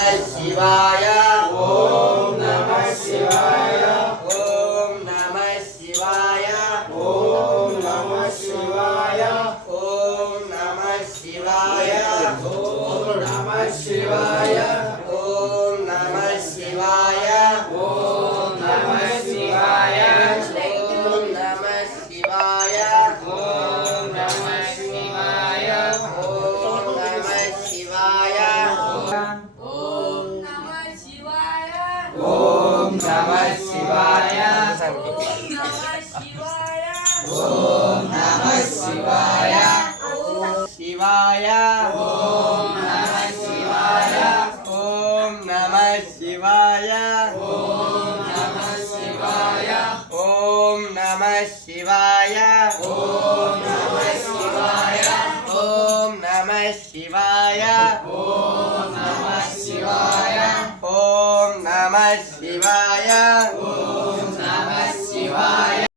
शिवाय ओम नमः शिवाय ओम नमः शिवाय ओम नमः शिवाय ओम नमः शिवाय ओम नमः शिवाय ओम नमः शिवाय ओम नमः शिवाय ओम नमः शिवाय ओम नमः शिवाय ओम नमः शिवाय ओम नमः शिवाय ओम नमः शिवाय शिवाय ओम नमः शिवाय ओम नमः शिवाय ओम नमः शिवाय ओम नमः शिवाय ओम नमः शिवाय ओम नमः शिवाय ओम नमः शिवाय ओम नमः शिवाय ओम